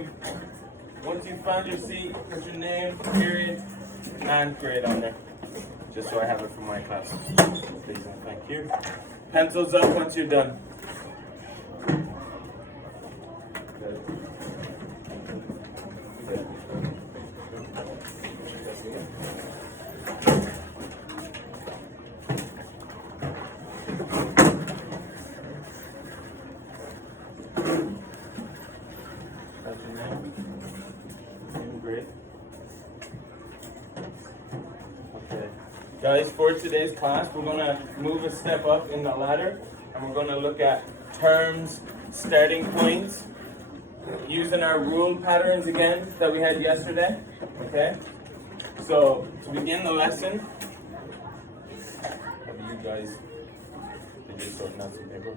you found your seat, put your name, period, and grade on there. Just so I have it for my class. Please and thank you. Pencils up once you're done. Good. Good. That's your name. Great. Okay. Guys, for today's class, we're going to move a step up in the ladder, and we're going to look at terms, starting points, using our rule patterns again that we had yesterday. Okay? So, to begin the lesson, have you guys, did you sorting out some paper?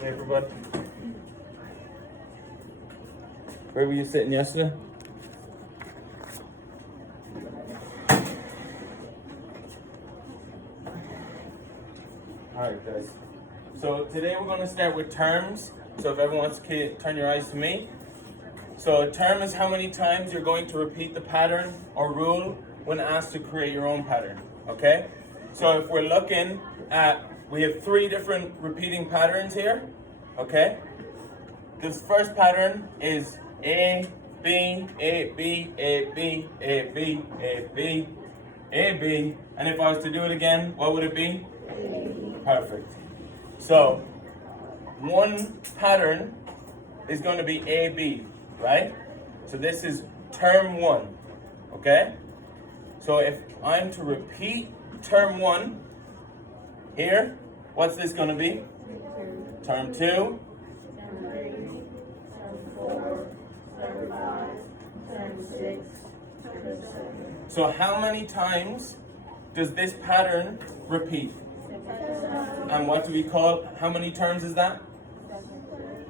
Paper, bud. Where were you sitting yesterday? Alright guys. So today we're going to start with terms. So if everyone wants to turn your eyes to me. So a term is how many times you're going to repeat the pattern or rule when asked to create your own pattern. Okay? So if we're looking at, we have 3 different repeating patterns here. Okay? This first pattern is A, B, A, B, A, B, A, B, A, B, A, B. And if I was to do it again, what would it be? Perfect. So, one pattern is going to be A, B, right? So this is term 1. Okay? So if I'm to repeat term 1 here, what's this going to be? Term 2, term 3, term 4, term 5, term 6, term 7. So how many times does this pattern repeat? And what do we call, how many terms is that?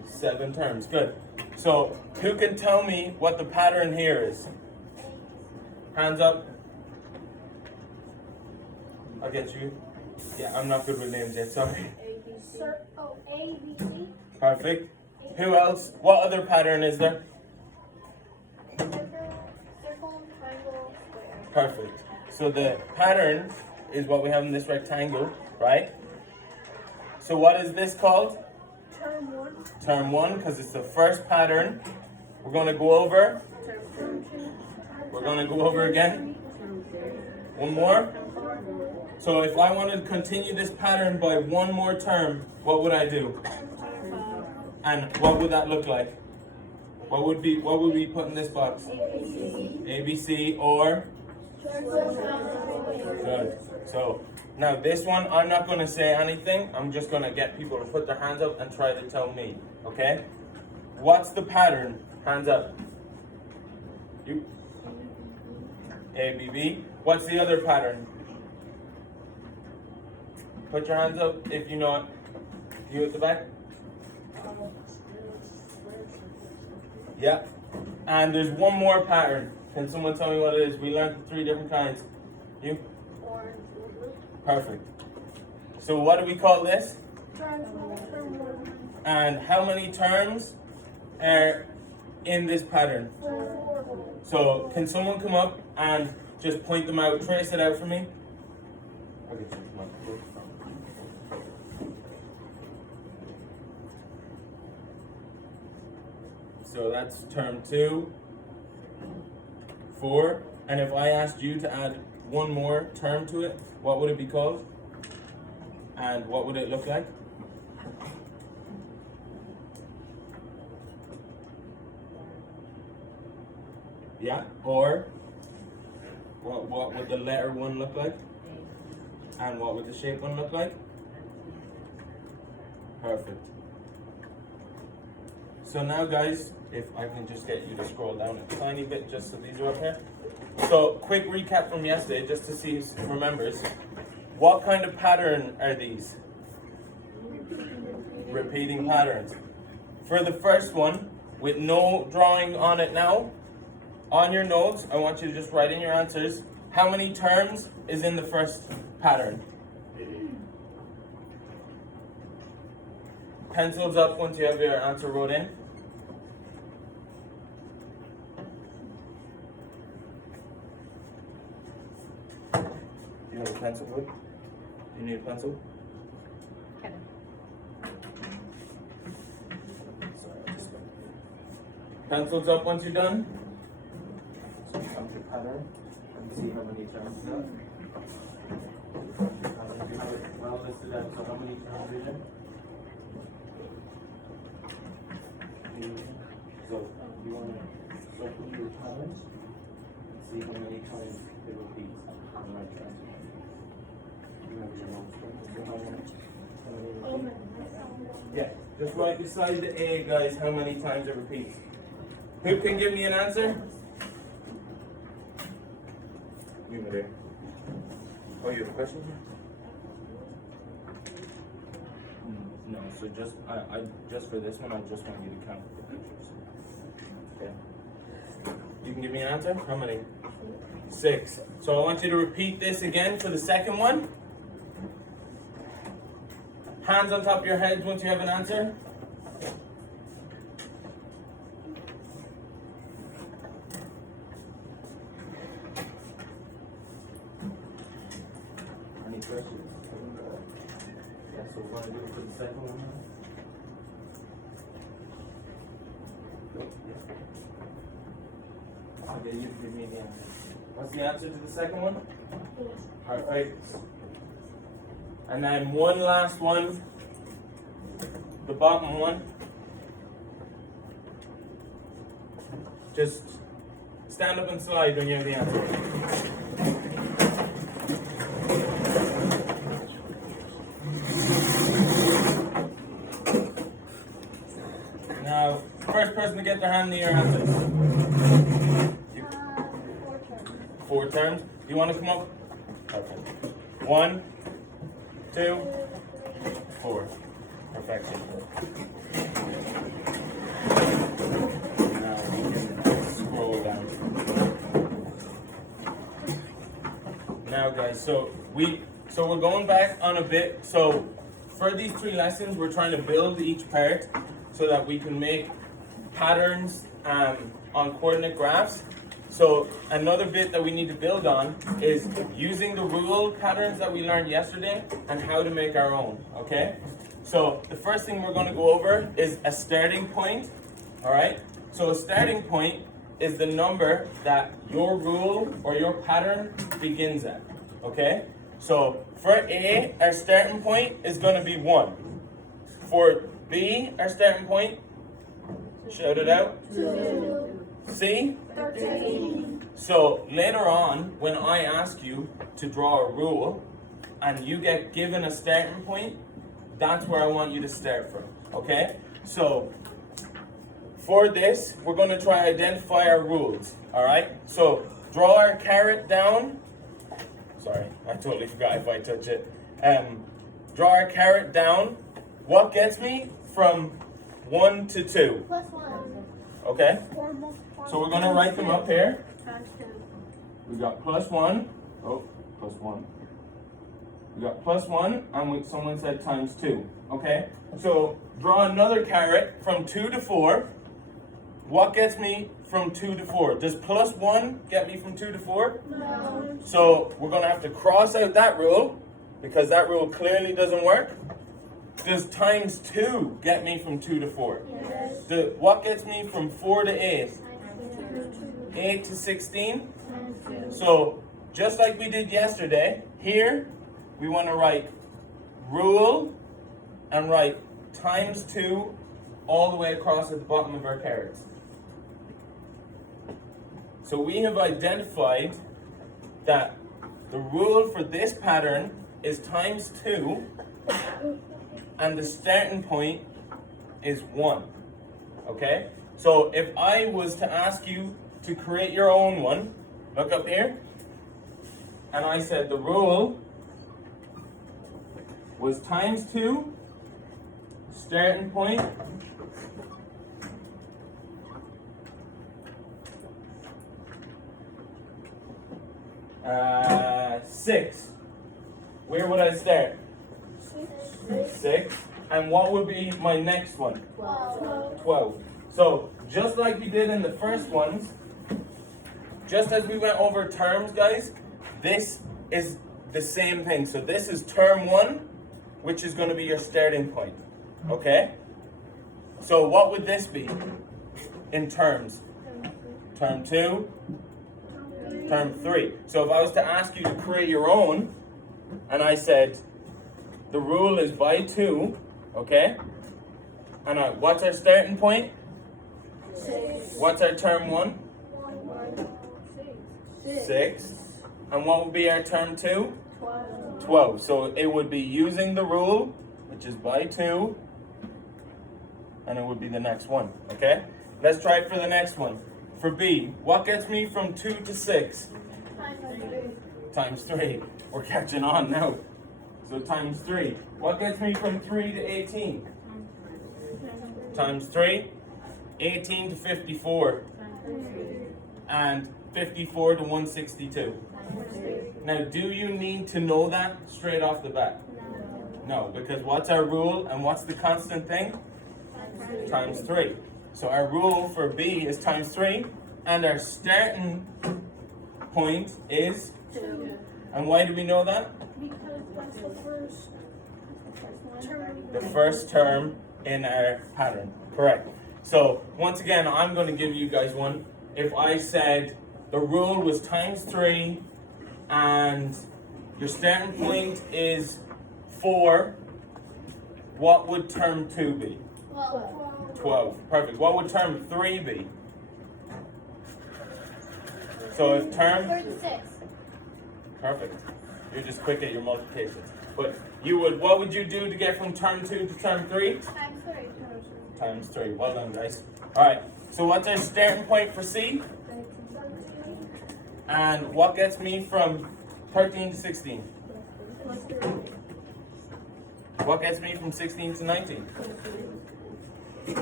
7 terms, good. So who can tell me what the pattern here is? Hands up. I'll get you. Yeah, I'm not good with names yet, sorry. A, B, C. Perfect. Who else? What other pattern is there? Circle, triangle, square. Perfect. So the pattern is what we have in this rectangle, right? So what is this called? Term 1. Term 1, because it's the first pattern. We're going to go over. Term 2. We're going to go over again. One more. So if I wanted to continue this pattern by one more term, what would I do? And what would that look like? What would we put in this box? A, B, C, or? Good. So now this one, I'm not going to say anything. I'm just going to get people to put their hands up and try to tell me. Okay? What's the pattern? Hands up. You. A, B, B. What's the other pattern? Put your hands up if you know it. You at the back? Yeah. And there's one more pattern. Can someone tell me what it is? We learned the 3 different kinds. You? Perfect. So what do we call this? Term 1. And how many terms are in this pattern? 4. So can someone come up and just point them out, trace it out for me? Okay, come on. So that's term 2, 4. And if I asked you to add one more term to it, what would it be called? And what would it look like? Yeah, or what would the letter 1 look like? And what would the shape 1 look like? Perfect. So now guys, if I can just get you to scroll down a tiny bit just so these are up here. So quick recap from yesterday just to see who remembers. What kind of pattern are these? Repeating patterns. For the first one, with no drawing on it now, on your notes, I want you to just write in your answers. How many terms is in the first pattern? Pencils up once you have your answer wrote in. Do you have a pencil, Wood? Do you need a pencil? Pencils up once you're done. So come to pattern and see how many terms you got. You have it well listed out, so how many terms is it? So you want to circle your patterns and see how many times it repeats on right term. You have your notes, right? So how many repeats? Yeah, just right beside the A, guys, how many times it repeats. Who can give me an answer? You were there. Oh, you have a question? No, so just I just for this one, I just want you to count the pictures. Okay. You can give me an answer? How many? 6. So I want you to repeat this again for the second one. Hands on top of your heads once you have an answer. Any questions? Yeah, so we're going to do it for the second one now. Okay, you give me the answer. What's the answer to the second one? Perfect. And then one last one. The bottom one. Just stand up and slide when you have the answer. Now, first person to get their hand near your answers. 4 terms. Do you want to come up? Perfect. 1, 2, 4. Perfection. Now we can scroll down. Now, guys, so we're going back on a bit. So for these 3 lessons, we're trying to build each part so that we can make patterns on coordinate graphs. So another bit that we need to build on is using the rule patterns that we learned yesterday and how to make our own, okay? So the first thing we're going to go over is a starting point, all right? So a starting point is the number that your rule or your pattern begins at, okay? So for A, our starting point is going to be 1. For B, our starting point, shout it out. 2. C? 13. So later on, when I ask you to draw a rule and you get given a starting point, that's where I want you to start from, okay? So for this, we're going to try to identify our rules, all right? So draw our caret down. Sorry, I totally forgot if I touch it. Draw our caret down. What gets me from 1 to 2? Plus 1. Okay? 4 multiplied. So we're going to write them up here. Times 2. We got plus 1. Oh, plus 1. We got plus 1, and someone said times 2. Okay? So draw another caret from 2 to 4. What gets me from 2 to 4? Does plus 1 get me from 2 to 4? No. So we're going to have to cross out that rule because that rule clearly doesn't work. Does times 2 get me from 2 to 4? Yes. What gets me from 4 to 8? Times 2. 8 to 16? Times 2. So just like we did yesterday, here we want to write rule and write times 2 all the way across at the bottom of our carets. So we have identified that the rule for this pattern is times 2 and the starting point is 1. Okay? So if I was to ask you to create your own one, look up here, and I said the rule was times 2, starting point 6. Where would I start? 6. And what would be my next one? 12. So, just like we did in the first ones, just as we went over terms, guys, this is the same thing. So this is term 1, which is going to be your starting point. Okay? So what would this be in terms? Term 2, term 3. So if I was to ask you to create your own, and I said, the rule is by 2, okay? And what's our starting point? 6. What's our term 1? 6. And what would be our term 2? 12. So it would be using the rule, which is by 2, and it would be the next one, okay? Let's try it for the next one. For B, what gets me from 2 to 6? Times 3. We're catching on now. So times 3. What gets me from 3 to 18? Times 3. 18 to 54. And 54 to 162. Now, do you need to know that straight off the bat? No, because what's our rule and what's the constant thing? Times 3. So our rule for B is times 3, and our starting point is 2. And why do we know that? Because that's the first term. The first term in our pattern. Correct. So once again, I'm going to give you guys one. If I said the rule was times 3 and your starting point is 4, what would term 2 be? 12. Perfect. What would term 3 be? So if term... 36. Perfect. You're just quick at your multiplications. But you would, what would you do to get from term 2 to term 3? Times 3. Times 3. Well done, guys. Alright, so what's our starting point for C? And what gets me from 13 to 16? What gets me from 16 to 19?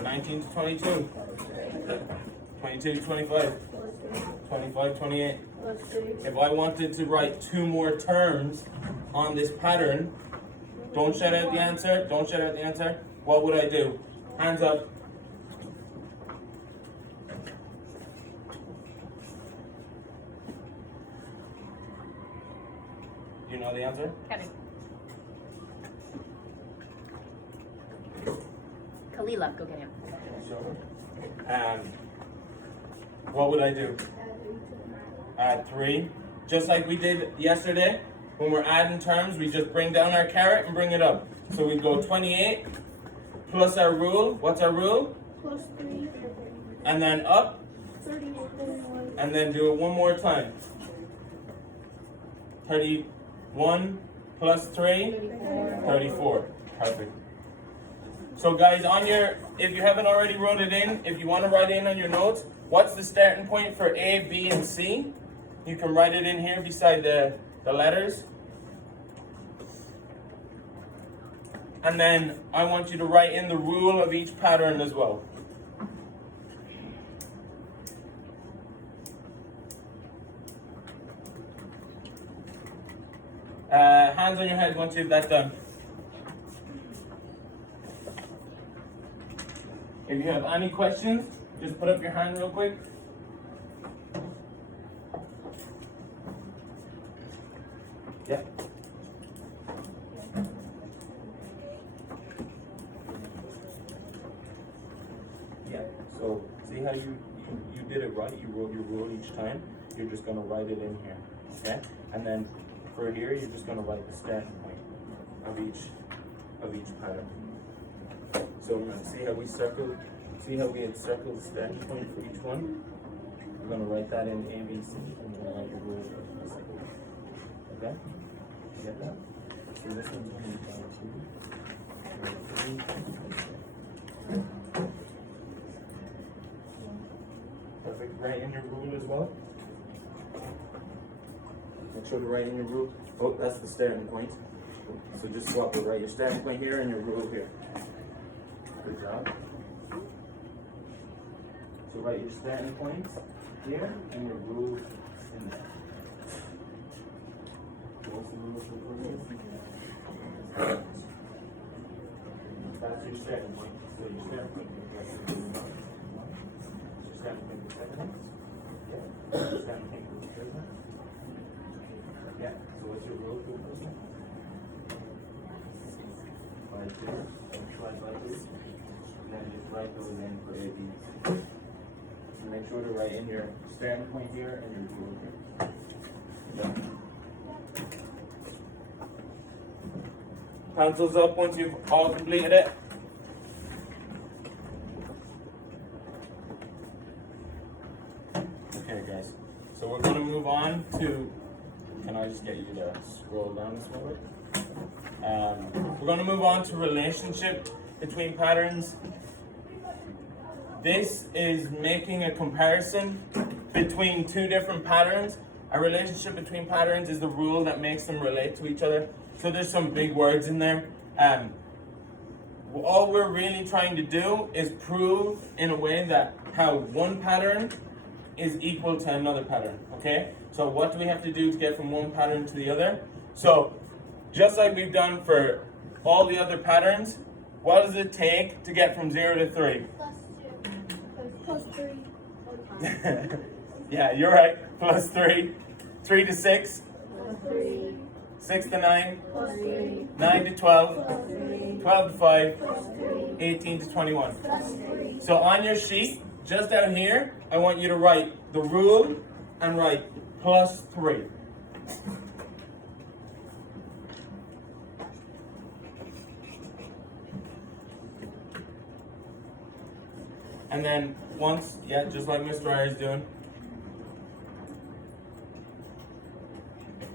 19 to 22. 22 to 25. 25, 28. If I wanted to write 2 more terms on this pattern, don't shout out the answer, don't shout out the answer. What would I do? Hands up. You know the answer? Kalila, go get him. And what would I do? Add 3. Just like we did yesterday, when we're adding terms, we just bring down our caret and bring it up. So we go 28 plus our rule. What's our rule? Plus 3. And then up, 31. and then do it one more time. 31 plus 3, 34. Perfect. So guys, on your, if you haven't already wrote it in, if you want to write in on your notes, what's the starting point for A, B, and C? You can write it in here beside the letters. And then I want you to write in the rule of each pattern as well. Hands on your head once you've that done. If you have any questions, just put up your hand real quick. Yeah. Yeah. So see how you did it right? You wrote your rule each time. You're just gonna write it in here. Okay? And then for here you're just gonna write the starting point of each pattern. So see how we had circled the starting point for each one? We're gonna write that in A, B, C, and we're gonna write your rule for C. Okay? You get that? So this one's gonna be down 2. Perfect. Write in your rule as well. Make sure to write in your rule. Oh, that's the starting point. So just swap it, write your starting point here and your rule here. Good job. So write your starting points here and your rule in there. What's the rule for improvement? That's your starting point. So your starting point is your starting point is 7. Yeah. Your starting point is 7. Yeah. So what's your rule for improvement? 5 2. Divide by 2. And then just write those in for ABs. So make sure to write in your starting point here and your rule here. Yeah. Pencils up once you've all completed it. Okay, guys. So we're going to move on to. Can I just get you to scroll down this one bit? We're going to move on to relationship between patterns. This is making a comparison between two different patterns. A relationship between patterns is the rule that makes them relate to each other. So there's some big words in there. All we're really trying to do is prove in a way that how one pattern is equal to another pattern, okay? So what do we have to do to get from one pattern to the other? So just like we've done for all the other patterns, what does it take to get from 0 to 3? Plus 3. Yeah, you're right. Plus 3. 3 to 6. Plus 3. 6 to 9. Plus 3. 9 to 12. Plus 3. 12 to 5. Plus 3. 18 to 21. Plus 3. So on your sheet, just down here, I want you to write the rule and write plus 3. And then once, yeah, just like Mr. Ira is doing.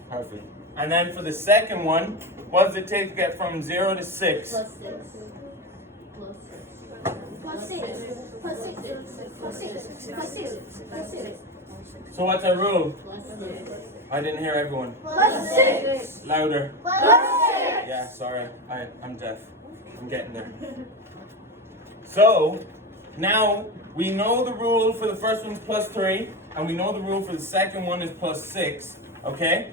Perfect. And then for the second one, what does it take to get from 0 to 6? Plus 6. Plus 6. Plus 6. Plus 6. Plus 6. Plus 6. So what's our rule? Plus 6. I didn't hear everyone. Plus 6. Louder. Plus 6. Yeah, sorry. I'm deaf. I'm getting there. So, now we know the rule for the first one's plus 3, and we know the rule for the second one is plus 6, okay?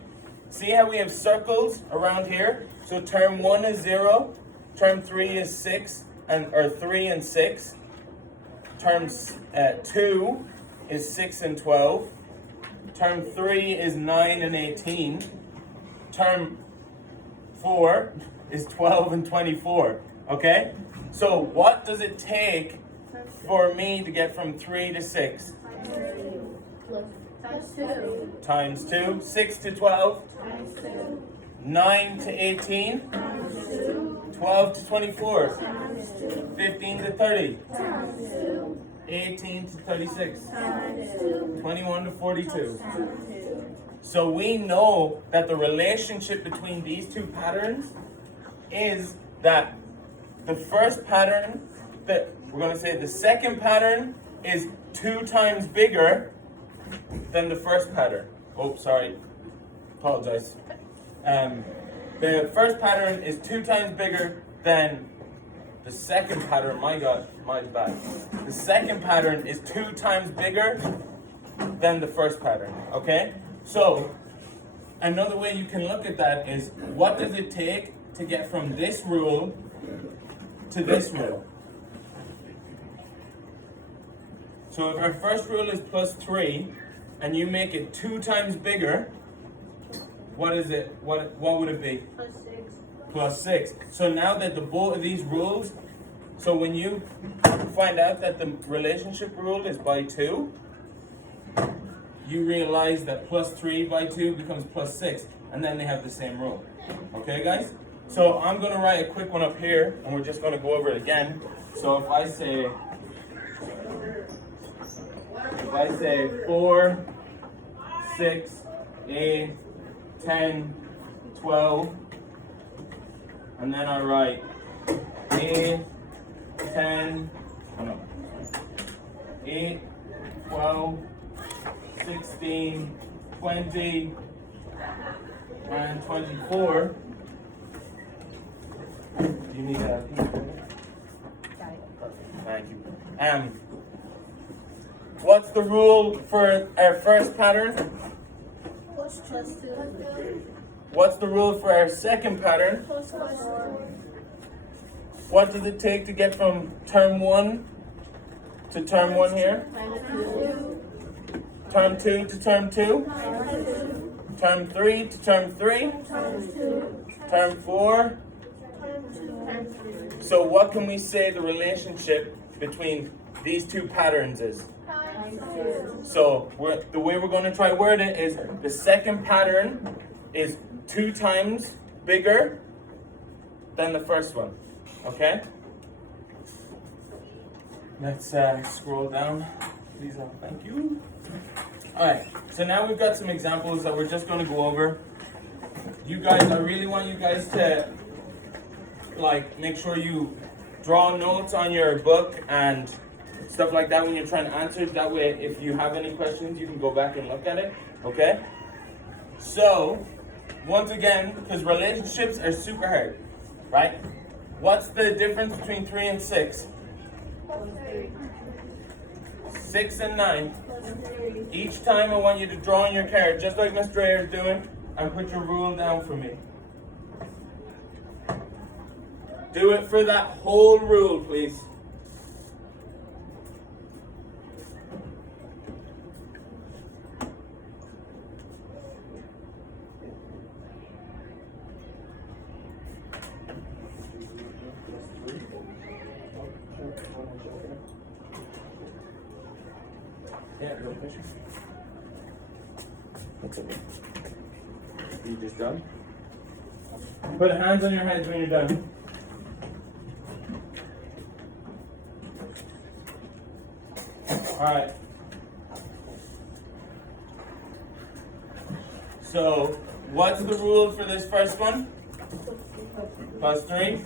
See how we have circles around here? So term 1 is 0, term 3 is 6, or 3 and 6. Term 2 is 6 and 12. Term 3 is 9 and 18. Term 4 is 12 and 24, okay? So what does it take for me to get from 3 to 6? Times 2. Times 2. 6 to 12. Times 2. 9 to 18. Times 2. 12 to 24. Times 2. 15 to 30. Times 2. 18 to 36. Times 2. 21 to 42. Times 2. So we know that the relationship between these two patterns is that the first pattern, we're going to say the second pattern is 2 times bigger than the first pattern. Oh, sorry. Apologize. The first pattern is 2 times bigger than the second pattern. My God, my bad. The second pattern is 2 times bigger than the first pattern. Okay? So, another way you can look at that is what does it take to get from this rule to this rule? So if our first rule is plus 3 and you make it 2 times bigger, what is it? What would it be? Plus 6. Plus 6. So now that the both of these rules, so when you find out that the relationship rule is by 2, you realize that plus 3 by 2 becomes plus 6, and then they have the same rule. Okay, guys? So I'm going to write a quick one up here, and we're just going to go over it again. So if I say 4, 6, 8, 10, 12, and then I write 8, 10, 8, 12, 16, 20, and 24. You need a piece of paper? Got it. Perfect. Thank you. What's the rule for our first pattern? Plus 2. what's the rule for our second pattern? Plus 4. What does it take to get from term 1 to term 1 here? Term 2 to term 2? Term 3 to term 3? Term 4? So what can we say the relationship between these two patterns is? So the way we're going to try word it is the second pattern is 2 times bigger than the first one. Okay? Let's scroll down. Please, thank you. Alright, so now we've got some examples that we're just going to go over. You guys, I really want you guys to make sure you draw notes on your book and stuff like that when you're trying to answer. That way, if you have any questions, you can go back and look at it. Okay? So, once again, because relationships are super hard, right? What's the difference between 3 and 6? 6 and 9. Each time I want you to draw on your card, just like Miss Dreyer is doing, and put your rule down for me. Do it for that whole rule, please. Yeah, no pressure. That's okay. You just done? Put hands on your heads when you're done. Alright. So, what's the rule for this first one? Plus 3.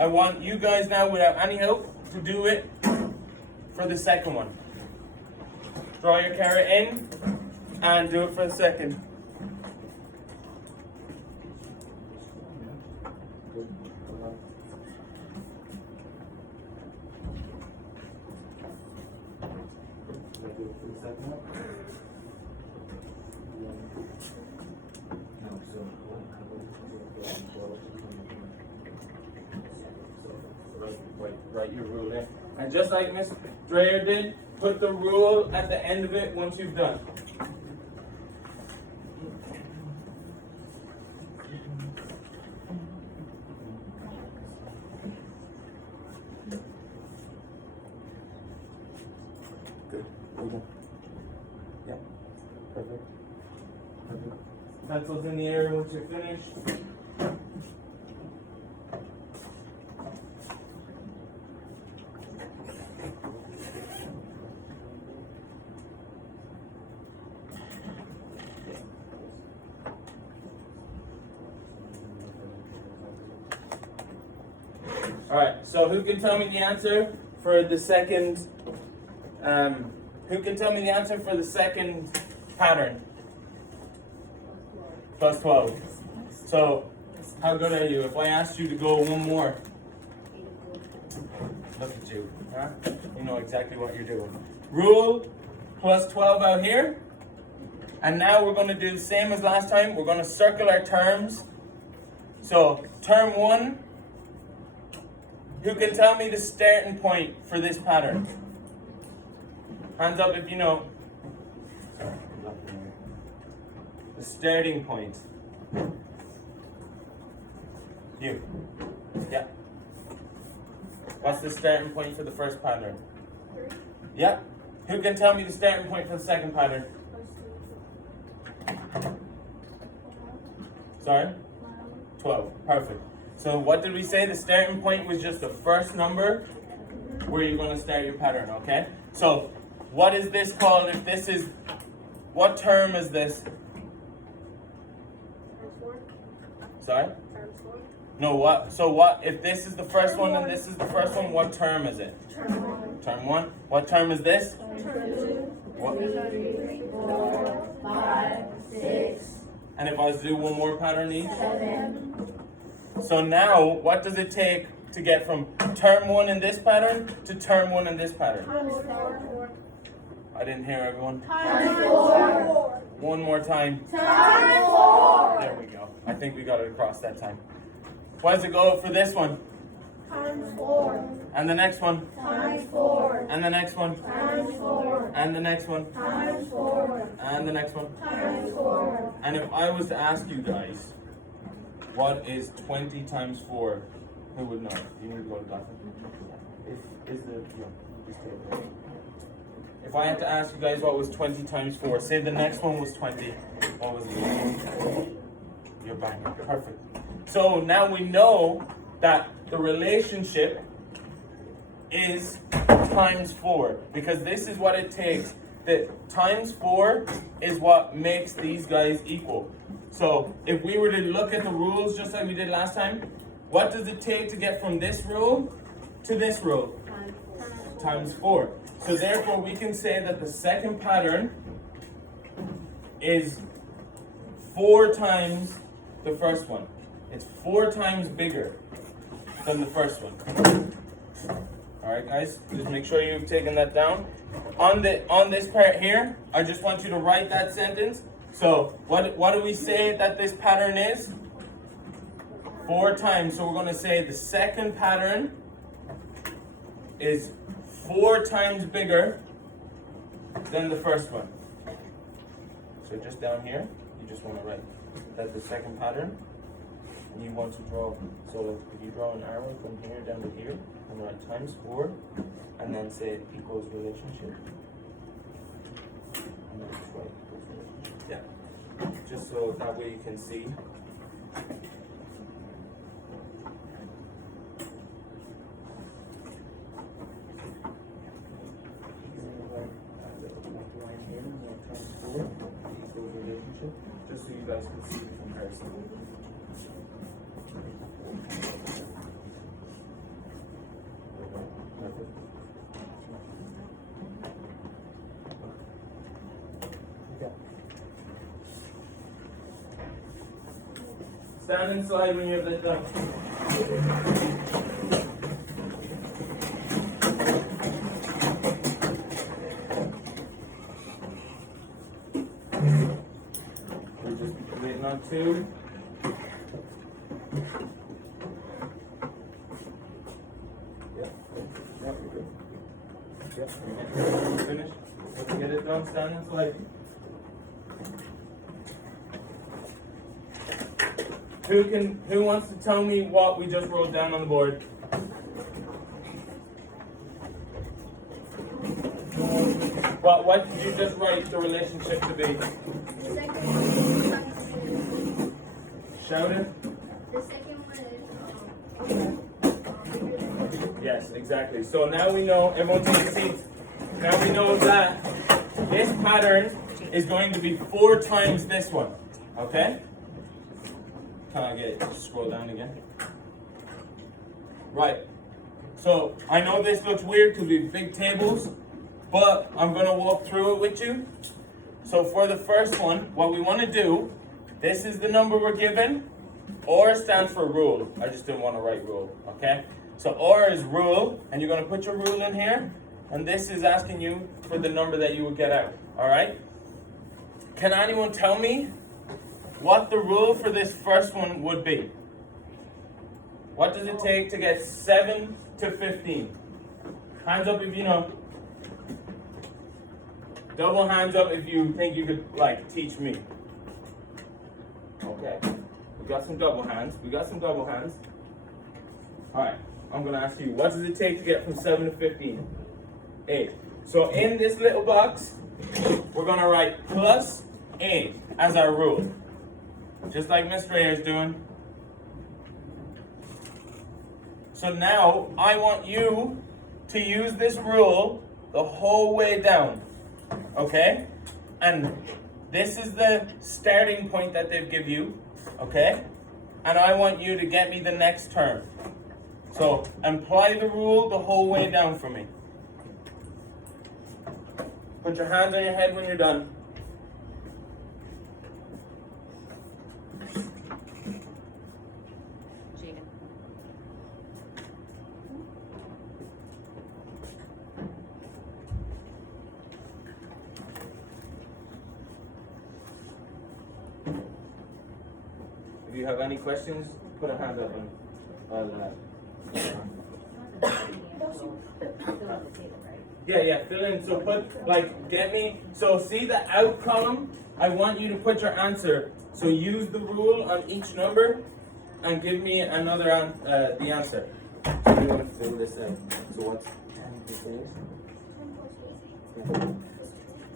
I want you guys now, without any help, to do it for the second one. Draw your carrot in and do it for the second. Write your rule in. And just like Miss Dreyer did, put the rule at the end of it once you've done. Good. Okay. Yeah. Perfect. Perfect. Pencils in the air once you're finished. Alright, so who can tell me the answer for the second, pattern? Plus 12. So, how good are you? If I asked you to go one more. Look at you, huh? You know exactly what you're doing. Rule, plus 12 out here. And now we're going to do the same as last time. We're going to circle our terms. So, term 1. Who can tell me the starting point for this pattern? Hands up if you know. The starting point. You. Yeah. What's the starting point for the first pattern? 3. Yeah. Who can tell me the starting point for the second pattern? Sorry? 12. Perfect. So what did we say? The starting point was just the first number where you're going to start your pattern, okay? So what is this called if this is, what term is this? Times 4. Sorry? Times 4. No, what, so what, if this is the first one and this is the first one, what term is it? Term 1. Term 1. What term is this? Term 2. What? 3, 4, 5, 6, And if I was to do one more pattern each? 7. So now, what does it take to get from term 1 in this pattern to term 1 in this pattern? Times 4. I didn't hear everyone. Times 4. One more time. Times 4. There we go. I think we got it across that time. What does it go for this one? Times 4. And the next one? Times 4. And the next one? Times 4. And the next one? Times 4. And the next one? Times 4. And if I was to ask you guys, what is 20 times 4? Who would know? You need to go to the bathroom. Just take it. If I had to ask you guys what was 20 times 4, say the next one was 20, what was it? You're bang. Perfect. So now we know that the relationship is times 4, because this is what it takes. The times 4 is what makes these guys equal. So if we were to look at the rules just like we did last time, what does it take to get from this rule to this rule? Times 4. So therefore we can say that the second pattern is 4 times the first one. It's 4 times bigger than the first one. Alright guys, just make sure you've taken that down. On this part here, I just want you to write that sentence. So what do we say that this pattern is? 4 times. So we're going to say the second pattern is 4 times bigger than the first one. So just down here, you just want to write that the second pattern, and you want to draw, so like if you draw an arrow from here down to here, and write times 4, and then say equals relationship. And then just write equals relationship. Yeah. Just so that way you can see. Just so you guys can see the comparison. Okay. Stand and slide when you have that done. We're just waiting on 2. Yep, you're good. Yep, finish. Let's get it done, stand and slide. Who wants to tell me what we just wrote down on the board? What did you just write the relationship to be? The second one is times 2. Shout it. The second one is Yes, exactly. So now we know, everyone take your seats. Now we know that this pattern is going to be 4 times this one. Okay? Can I get it to scroll down again? Right. So I know this looks weird because we have big tables, but I'm going to walk through it with you. So for the first one, what we want to do, this is the number we're given. OR stands for rule. I just didn't want to write rule, okay? So OR is rule, and you're going to put your rule in here, and this is asking you for the number that you would get out, all right? Can anyone tell me what the rule for this first one would be? What does it take to get 7 to 15? Hands up if you know. Double hands up if you think you could, like, teach me. Okay. We got some double hands. All right. I'm going to ask you, what does it take to get from 7 to 15? 8. So in this little box, we're going to write plus 8 as our rule. Just like Miss Ray is doing. So now, I want you to use this rule the whole way down. Okay? And this is the starting point that they've give you. Okay? And I want you to get me the next term. So, apply the rule the whole way down for me. Put your hands on your head when you're done. Jaden. you have any questions, put a hand up and I'll yeah, fill in. So so see the out column? I want you to put your answer. So use the rule on each number and give me another the answer. So you want to fill this in. So what's 10 plus 8? Yeah.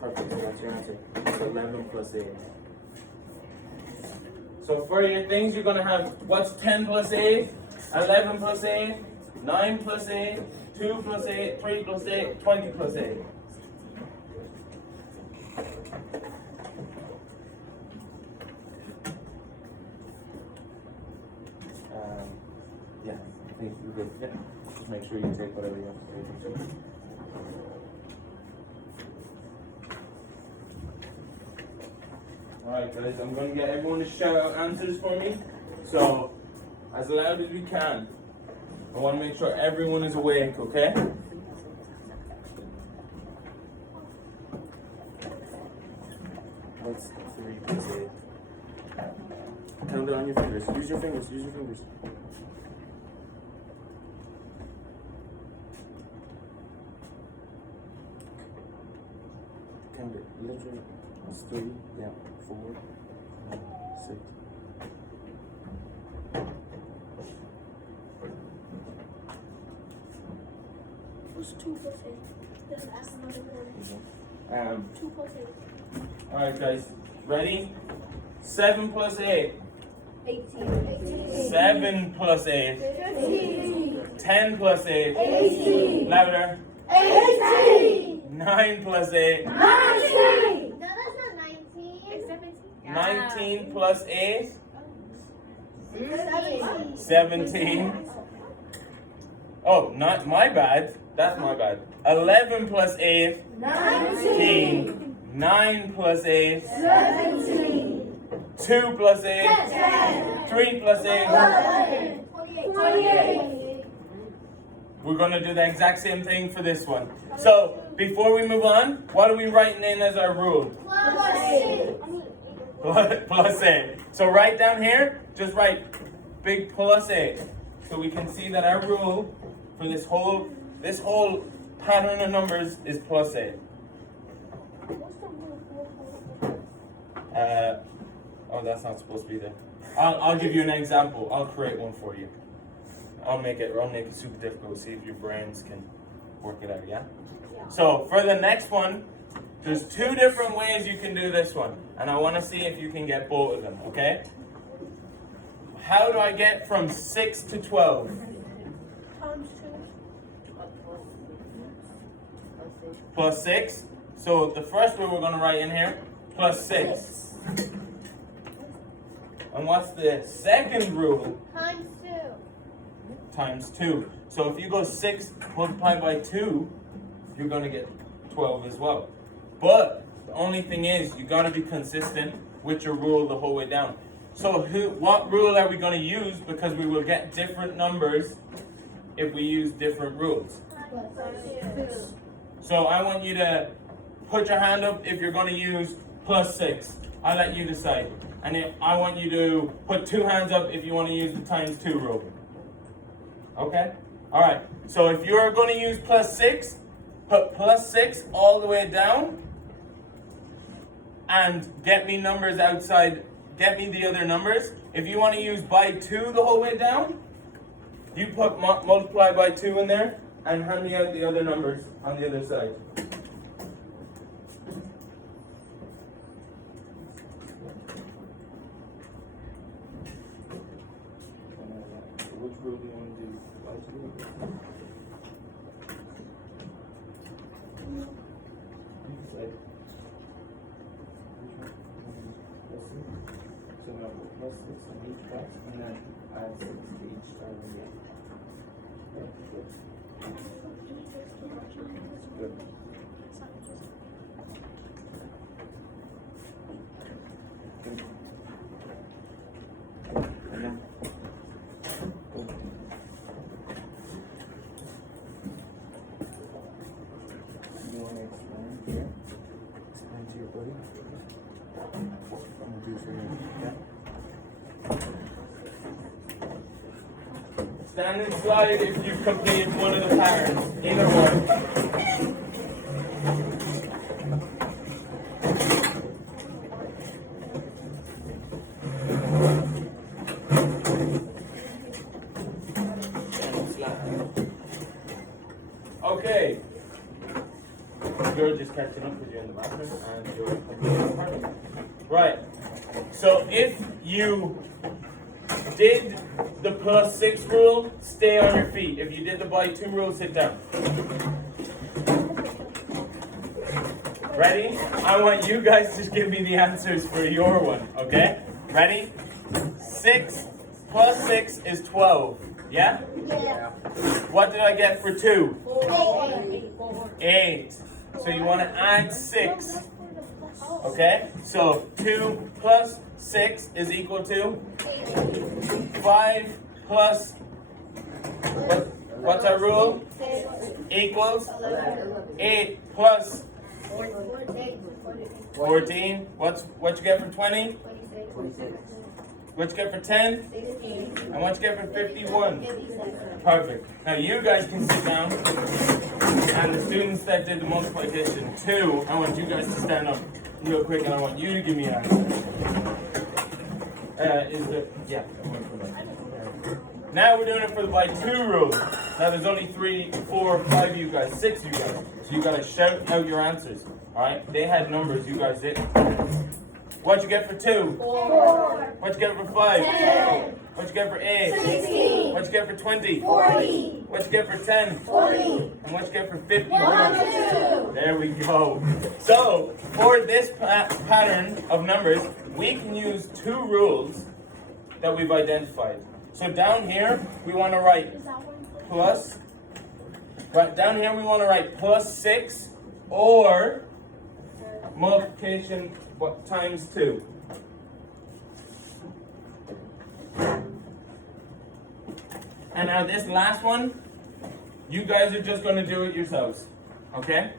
Perfect, so that's your answer. So 11 plus 8. So for your things, you're going to have what's 10 plus 8, 11 plus 8, 9 plus 8, 2 plus 8, 3 plus 8, 20 plus 8. Yeah, I think you're good. Yeah, just make sure you take whatever you have to take. Alright guys, I'm going to get everyone to shout out answers for me. So, as loud as we can. I want to make sure everyone is awake, okay? What's 3 plus 8? Count it on your fingers. Use your fingers. Count it. Literally. It's 3, yeah, 4, 6. What's 2 plus 8? Just ask another one. 2 plus 8. Alright guys, ready? 7 plus 8. 18. 7 plus 8. 15. 10 plus 8. 18. Louder. 18. 9 plus 8. 19. No, that's not 19. It's 17. 19 plus 8. 17. 17. Oh, not my bad. That's my bad. 11 plus 8. 19. 9 plus 8. 17. 2 plus 8. 10. 3 plus 8. 11. 28. We're going to do the exact same thing for this one. So, before we move on, what are we writing in as our rule? Plus 8. So write down here, just write big plus 8. So we can see that our rule for this whole pattern of numbers is plus 8. Oh, that's not supposed to be there. I'll give you an example. I'll create one for you. I'll make it super difficult. See if your brains can work it out, yeah? So for the next one, there's 2 different ways you can do this one. And I want to see if you can get both of them, okay? How do I get from 6 to 12? Times 2. Plus 6. So the first way we're going to write in here, plus 6. And what's the second rule? Times 2. Times 2. So if you go 6 multiplied by 2, you're going to get 12 as well. But the only thing is, you got to be consistent with your rule the whole way down. So what rule are we going to use? Because we will get different numbers if we use different rules. So I want you to put your hand up if you're going to use plus 6. I'll let you decide. And I want you to put 2 hands up if you want to use the times 2 rule. Okay? Alright. So if you're going to use plus 6, put plus 6 all the way down. And get me numbers outside. Get me the other numbers. If you want to use by 2 the whole way down, you put multiply by 2 in there and hand me out the other numbers on the other side. Which rule do you want to do? So now put plus 6 on each box and then add 6 to each side again. Good. And then you want to explain here? Explain to your buddy. I'm gonna do for you. Yeah. Stand and slide if you've completed one of the patterns. Either one. Stand and slide. Okay. George is catching up with you in the bathroom and you're completing the pattern. Right. So if you did the +6 rule, stay on your feet. If you did the by 2 rule, sit down. Ready? I want you guys to give me the answers for your one, okay? Ready? 6 + 6 is 12. Yeah? Yeah. What did I get for 2? 4. 8. So you want to add 6. Okay? So 2 + 6 is equal to 5 plus, what's our rule? Equals 8 plus 14. What you get for 20? What you get for 10? And what you get for 51? Perfect. Now you guys can sit down. And the students that did the multiplication 2, I want you guys to stand up real quick and I want you to give me an answer. Yeah. Now we're doing it for the by 2 rule. Now there's only 3, 4, 5 of you guys, 6 of you guys. So you gotta shout out your answers. Alright? They had numbers, you guys didn't. What'd you get for 2? 4. What'd you get for 5? 10. What'd you get for 8? 16. What'd you get for 20? 40. What'd you get for 10? 40. And what'd you get for 51? 102. There we go. So, for this pattern of numbers, we can use 2 rules that we've identified. So down here, we want to write plus. Right down here, we want to write +6 or multiplication times 2. And now this last one, you guys are just going to do it yourselves. Okay?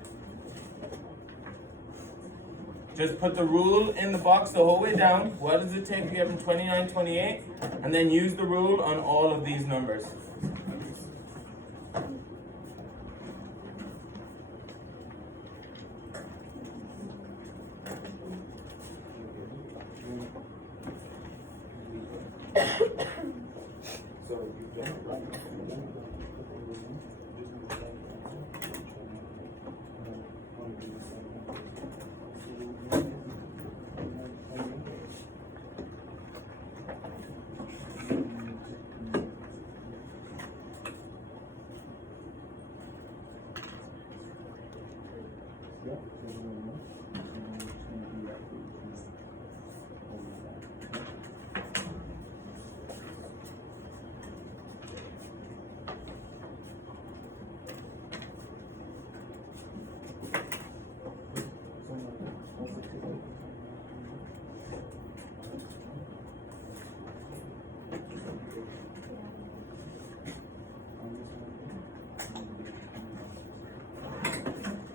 Just put the rule in the box the whole way down. What does it take to get from 29 to 28? And then use the rule on all of these numbers.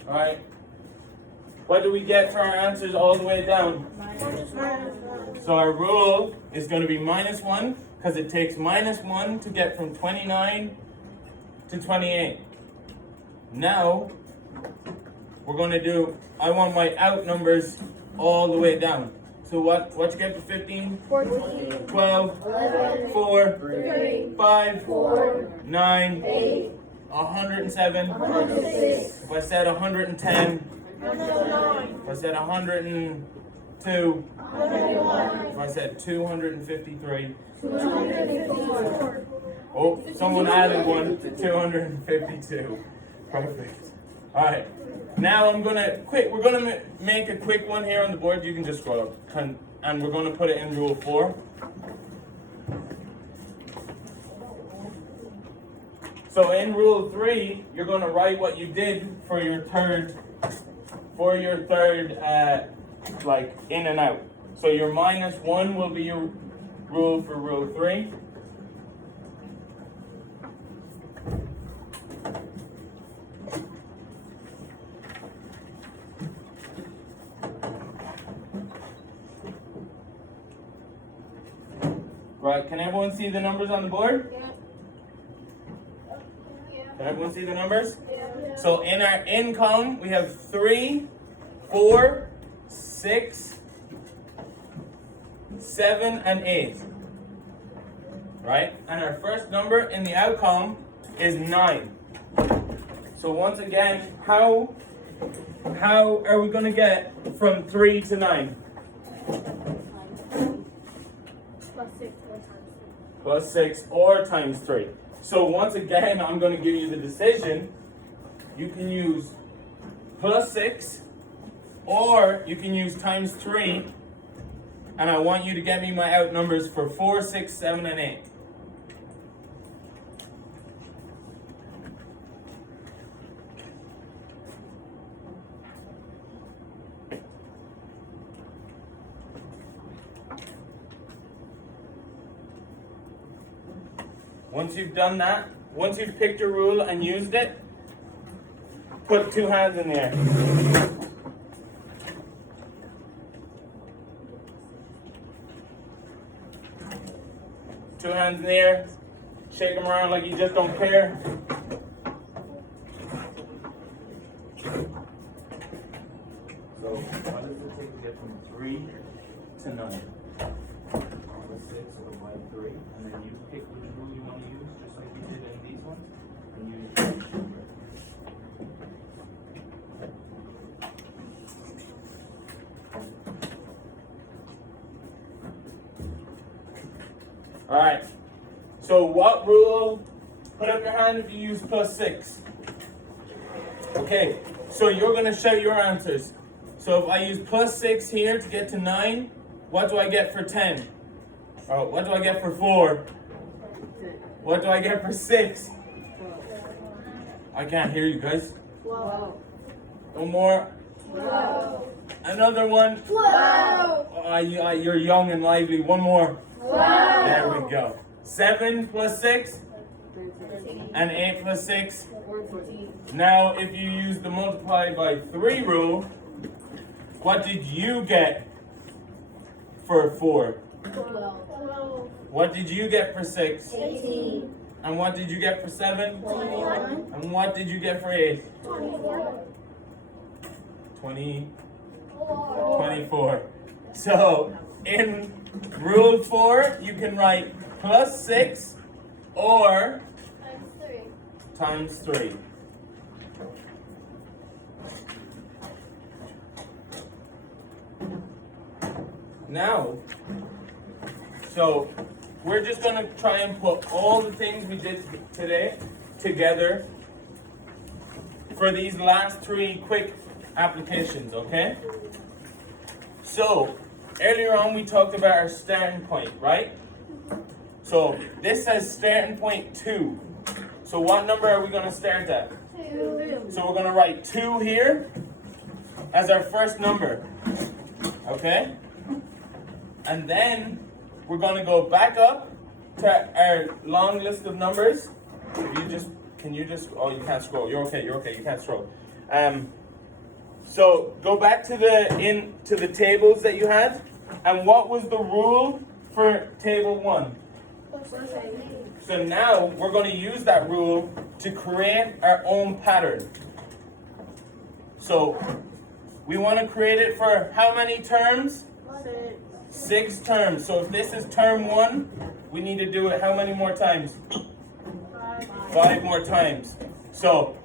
Alright. What do we get for our answers all the way down? So our rule is going to be -1 because it takes -1 to get from 29 to 28. Now, we're going to do, I want my out numbers all the way down. So what you get for 15? 14. 12, 11. 4, 3. 5, 4. 9, 8. 107. 106. If I said 110, 109. if I said 102, 101. if I said 253. 254. Oh, someone added one to 252. Perfect. Alright. Now we're gonna make a quick one here on the board. You can just scroll up. And we're gonna put it in rule 4. So in rule 3, you're gonna write what you did for your third, like in and out. So your -1 will be your rule for rule 3. Right, can everyone see the numbers on the board? Yeah. Can everyone see the numbers? So in our in column, we have 3, 4, 6, 7, and 8. Right? And our first number in the out column is 9. So once again, how are we going to get from 3 to 9? Plus 6 or times 3. So once again, I'm going to give you the decision. You can use plus 6 or you can use times 3. And I want you to get me my out numbers for 4, 6, 7, and 8. Once you've done that, once you've picked your rule and used it, put 2 hands in the air. 2 hands in the air. Shake them around like you just don't care. So, what does it take to get from 3 to 9? 6 divide 3, and then you pick which rule you want to use, just like you did in these ones, and use Alright, so what rule? Put up your hand if you use plus 6. Okay, so you're going to shout your answers. So if I use plus 6 here to get to 9, what do I get for 10? Oh, what do I get for 4? What do I get for 6? I can't hear you guys. 12. One more. 12. Another one. 12. Oh, you're young and lively. One more. 12. There we go. 7 plus 6 and 8 plus 6. Now, if you use the multiply by 3 rule, what did you get for 4? 12. What did you get for 6? 18. And what did you get for 7? 21. And what did you get for 8? 24. 24. So, in rule 4, you can write plus 6 or times 3. Now, so we're just going to try and put all the things we did today together for these last 3 quick applications, okay? So, earlier on we talked about our starting point, right? So, this says starting point 2. So what number are we going to start at? 2. So we're going to write 2 here as our first number, okay? And then we're going to go back up to our long list of numbers. If you just, oh, you can't scroll. You're okay, you can't scroll. So go back to the tables that you had. And what was the rule for table 1? So now we're going to use that rule to create our own pattern. So we want to create it for how many terms? 6 terms. So if this is term 1, we need to do it how many more times? 5 more times. So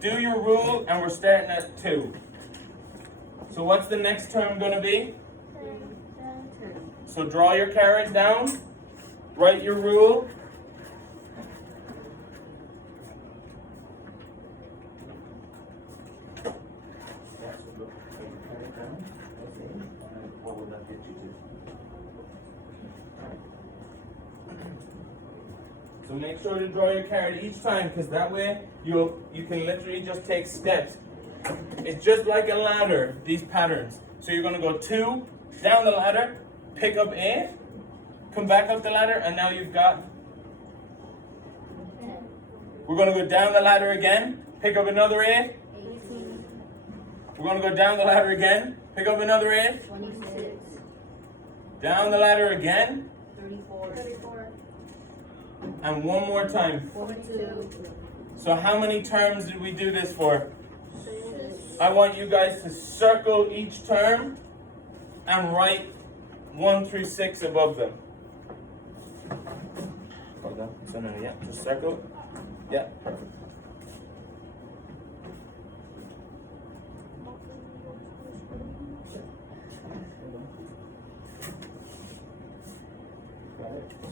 do your rule, and we're starting at 2. So what's the next term going to be? So draw your carrot down. Write your rule. So make sure to draw your carrot each time, because that way you can literally just take steps. It's just like a ladder, these patterns. So you're going to go 2, down the ladder, pick up 8, come back up the ladder, and now you've got. We're going to go down the ladder again, pick up another 8. We're going to go down the ladder again, pick up another 8. 26. Down the ladder again. 34. And one more time. 42. So how many terms did we do this for? I want you guys to circle each term and write 1 through 6 above them. Hold on. So now, yeah, just circle. Yeah, perfect.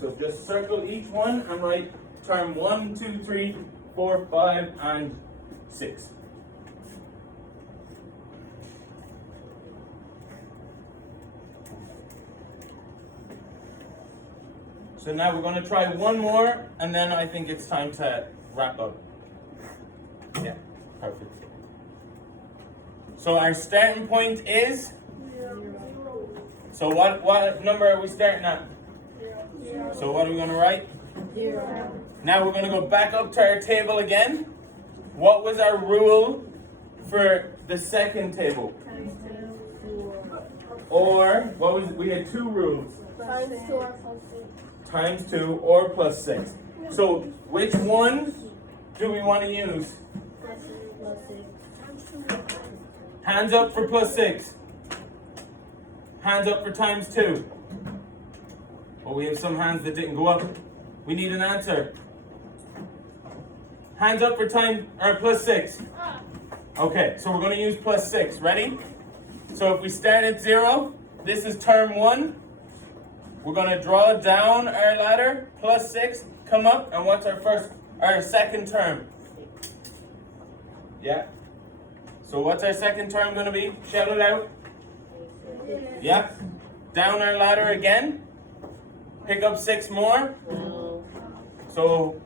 So just circle each one and write term 1, 2, 3, 4, 5, and 6. So now we're going to try one more, and then I think it's time to wrap up. Yeah, perfect. So our starting point is? So what number are we starting at? So what are we going to write? 0. Now we're going to go back up to our table again. What was our rule for the second table? Or what was we had 2 rules. Times 2 or plus 6. Times 2 or plus 6. So which one do we want to use? Plus 6. Hands up for plus 6. Hands up for times 2. Well, we have some hands that didn't go up. We need an answer. Hands up for plus 6. Okay, so we're going to use plus 6. Ready? So if we start at 0, this is term 1. We're going to draw down our ladder, plus 6, come up, and what's our second term? Yeah. So what's our second term going to be? Shout it out. Yeah. Down our ladder again. Pick up 6 more. So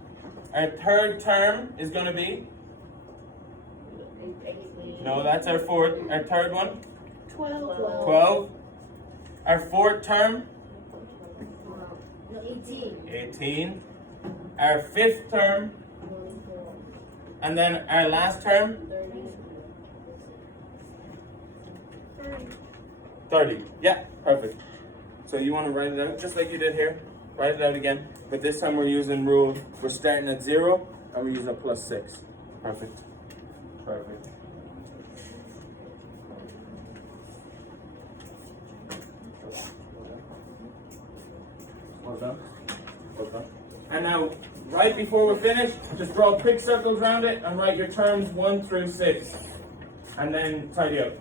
our third term is going to be? No, that's our third one. 12. Our fourth term? 18. Our fifth term? And then our last term? 30. Yeah, perfect. So you want to write it out just like you did here. Write it out again. But this time we're using rule. We're starting at 0 and we're using a plus 6. Perfect. Perfect. Well done. Well done. And now, right before we're finished, just draw quick circles around it and write your terms 1 through 6. And then tidy up.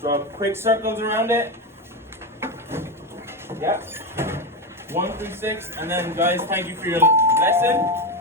Draw quick circles around it. Yep. 1 through 6. And then, guys, thank you for your lesson.